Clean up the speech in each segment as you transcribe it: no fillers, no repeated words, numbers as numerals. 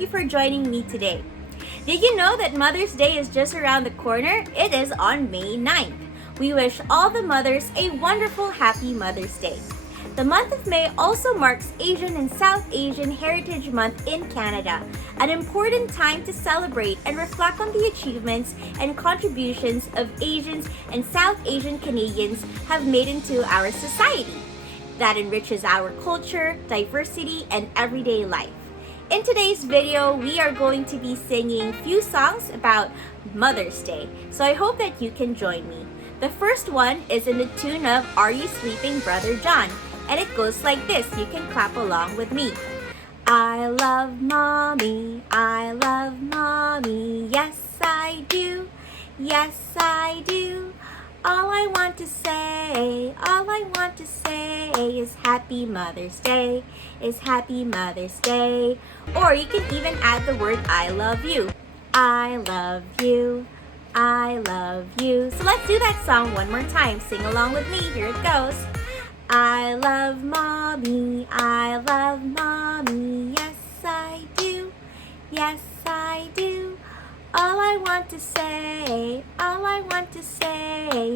thank you for joining me today. Did you know that Mother's Day is just around the corner? It is on May 9th. We wish all the mothers a wonderful, happy Mother's Day. The month of May also marks Asian and South Asian Heritage Month in Canada, an important time to celebrate and reflect on the achievements and contributions of Asians and South Asian Canadians have made into our society that enriches our culture, diversity, and everyday life. In today's video, we are going to be singing few songs about Mother's Day, so I hope that you can join me. The first one is in the tune of Are You Sleeping, Brother John? And it goes like this. You can clap along with me. I love mommy, I love mommy, yes I do, yes I do. All I want to say is Happy Mother's Day, is Happy Mother's Day. Or you can even add the word I love you. I love you, I love you. So let's do that song one more time. Sing along with me, here it goes. I love mommy, yes I do, yes I do. All I want to say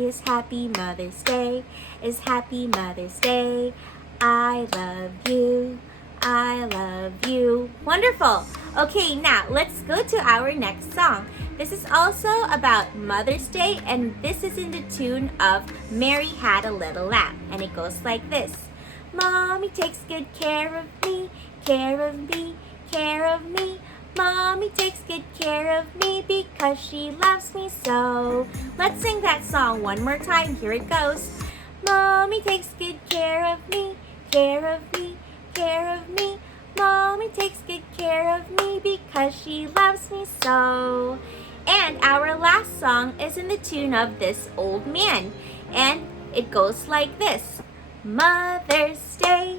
is Happy Mother's Day, is Happy Mother's Day. I love you, I love you. Wonderful. Okay, now let's go to our next song. This is also about Mother's Day, and this is in the tune of Mary Had a Little Lamb, and it goes like this. Mommy takes good care of me, care of me, care of me. Mommy takes good care of me because she loves me so. Let's sing that song one more time. Here it goes. Mommy takes good care of me, care of me, care of me. Mommy takes good care of me because she loves me so. And our last song is in the tune of This Old Man, and it goes like this. Mother's Day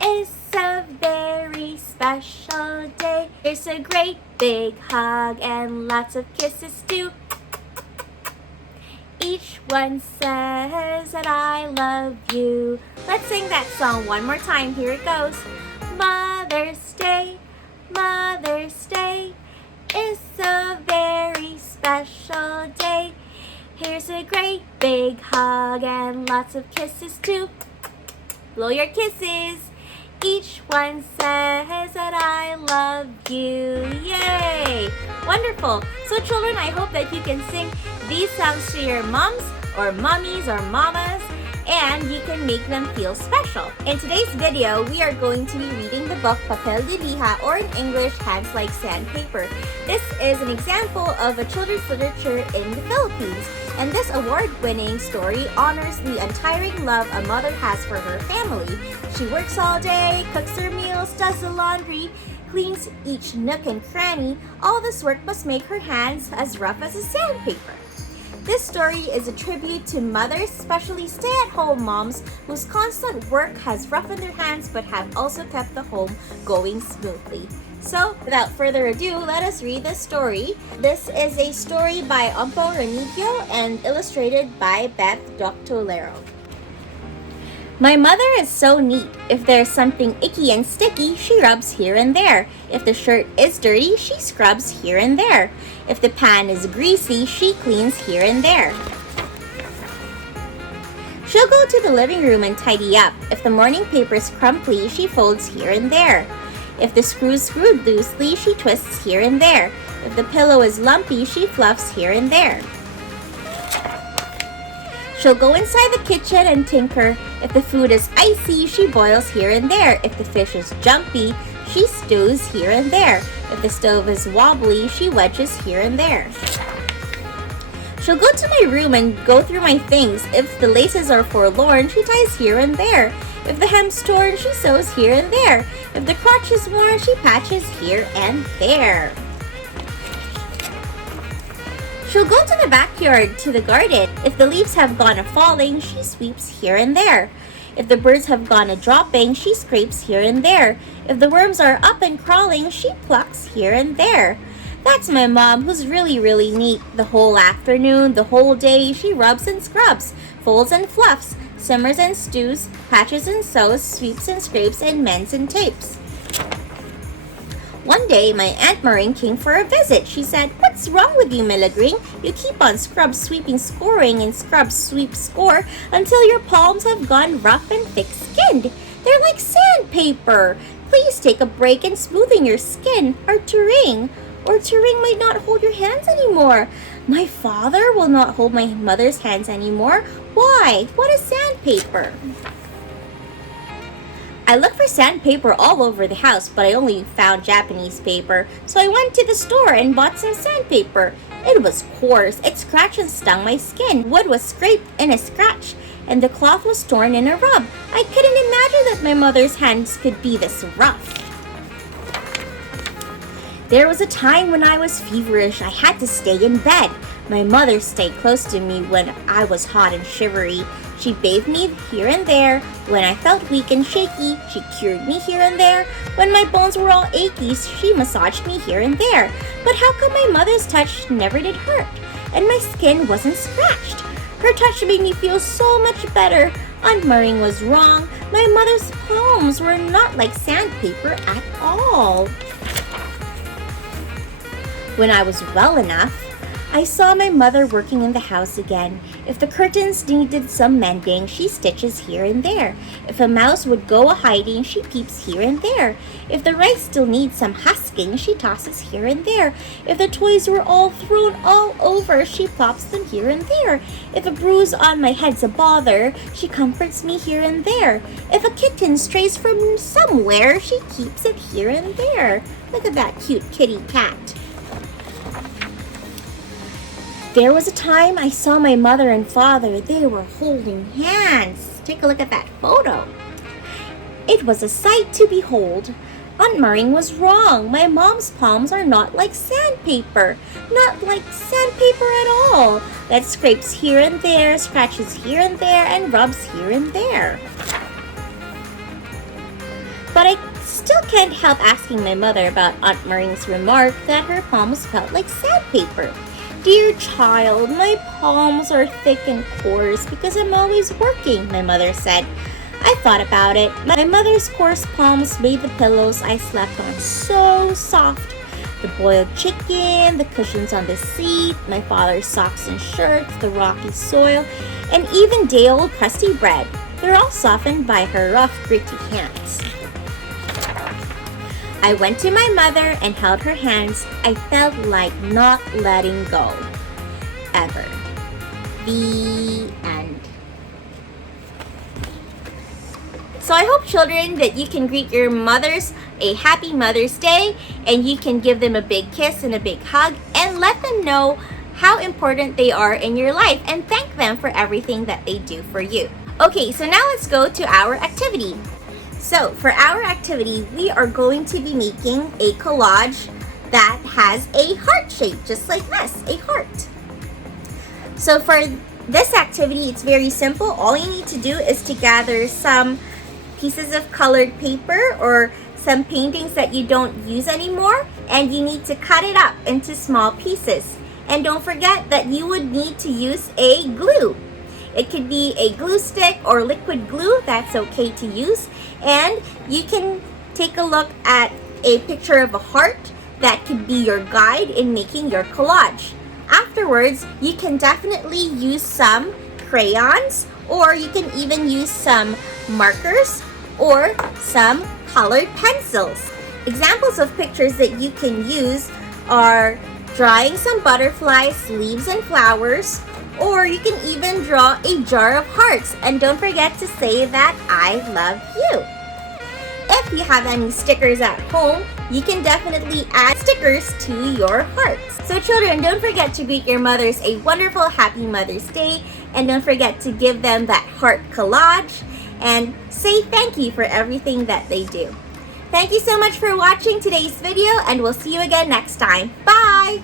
is a very special day. There's a great big hug and lots of kisses too. Each one says that I love you. Let's sing that song one more time. Here it goes. Mother's Day is a very special day. Here's a great big hug and lots of kisses too. Blow your kisses. Each one says that I love you. Yay! Wonderful. So children, I hope that you can sing these songs to your moms or mummies or mamas, and you can make them feel special. In today's video, we are going to be reading the book Papel de Liha, or in English, Hands Like Sandpaper. This is an example of a children's literature in the Philippines, and this award-winning story honors the untiring love a mother has for her family. She works all day, cooks her meals, does the laundry, cleans each nook and cranny. All this work must make her hands as rough as a sandpaper. This story is a tribute to mothers, especially stay-at-home moms whose constant work has roughened their hands but have also kept the home going smoothly. So, without further ado, let us read the story. This is a story by Ompong, Remigio, and illustrated by Beth Doctolero. My mother is so neat. If there's something icky and sticky, she rubs here and there. If the shirt is dirty, she scrubs here and there. If the pan is greasy, she cleans here and there. She'll go to the living room and tidy up. If the morning paper's crumply, she folds here and there. If the screw's screwed loosely, she twists here and there. If the pillow is lumpy, she fluffs here and there. She'll go inside the kitchen and tinker. If the food is icy, she boils here and there. If the fish is jumpy, she stews here and there. If the stove is wobbly, she wedges here and there. She'll go to my room and go through my things. If the laces are forlorn, she ties here and there. If the hem's torn, she sews here and there. If the crotch is worn, she patches here and there. She'll go to the backyard, to the garden. If the leaves have gone a-falling, she sweeps here and there. If the birds have gone a-dropping, she scrapes here and there. If the worms are up and crawling, she plucks here and there. That's my mom, who's really, really neat. The whole afternoon, the whole day, she rubs and scrubs, folds and fluffs, simmers and stews, patches and sews, sweeps and scrapes, and mends and tapes. One day, my Aunt Maureen came for a visit. She said, "What's wrong with you, Milagring? You keep on scrub sweeping scoring and scrub sweep score until your palms have gone rough and thick-skinned. They're like sandpaper. Please take a break and smoothen your skin, or Turing might not hold your hands anymore." My father will not hold my mother's hands anymore. Why? What is sandpaper? I looked for sandpaper all over the house, but I only found Japanese paper, so I went to the store and bought some sandpaper. It was coarse. It scratched and stung my skin. Wood was scraped in a scratch, and the cloth was torn in a rub. I couldn't imagine that my mother's hands could be this rough. There was a time when I was feverish. I had to stay in bed. My mother stayed close to me when I was hot and shivery. She bathed me here and there. When I felt weak and shaky, she cured me here and there. When my bones were all achy, she massaged me here and there. But how come my mother's touch never did hurt, and my skin wasn't scratched? Her touch made me feel so much better. Aunt Maureen was wrong. My mother's palms were not like sandpaper at all. When I was well enough, I saw my mother working in the house again. If the curtains needed some mending, she stitches here and there. If a mouse would go a-hiding, she peeps here and there. If the rice still needs some husking, she tosses here and there. If the toys were all thrown all over, she plops them here and there. If a bruise on my head's a bother, she comforts me here and there. If a kitten strays from somewhere, she keeps it here and there. Look at that cute kitty cat. There was a time I saw my mother and father. They were holding hands. Take a look at that photo. It was a sight to behold. Aunt Maureen was wrong. My mom's palms are not like sandpaper. Not like sandpaper at all. That scrapes here and there, scratches here and there, and rubs here and there. But I still can't help asking my mother about Aunt Maureen's remark that her palms felt like sandpaper. "Dear child, my palms are thick and coarse because I'm always working," my mother said. I thought about it. My mother's coarse palms made the pillows I slept on so soft. The boiled chicken, the cushions on the seat, my father's socks and shirts, the rocky soil, and even day-old crusty bread. They're all softened by her rough, gritty hands. I went to my mother and held her hands. I felt like not letting go. Ever. The end. So I hope, children, that you can greet your mothers a happy Mother's Day, and you can give them a big kiss and a big hug and let them know how important they are in your life and thank them for everything that they do for you. Okay, so now let's go to our activity. So for our activity, we are going to be making a collage that has a heart shape, just like this, a heart. So for this activity, it's very simple. All you need to do is to gather some pieces of colored paper or some paintings that you don't use anymore, and you need to cut it up into small pieces. And don't forget that you would need to use a glue. It could be a glue stick or liquid glue, that's okay to use. And you can take a look at a picture of a heart that could be your guide in making your collage. Afterwards, you can definitely use some crayons, or you can even use some markers or some colored pencils. Examples of pictures that you can use are drawing some butterflies, leaves, and flowers, or you can even draw a jar of hearts. And don't forget to say that I love you. If you have any stickers at home, you can definitely add stickers to your hearts. So children, don't forget to greet your mothers a wonderful, happy Mother's Day. And don't forget to give them that heart collage and say thank you for everything that they do. Thank you so much for watching today's video, and we'll see you again next time. Bye!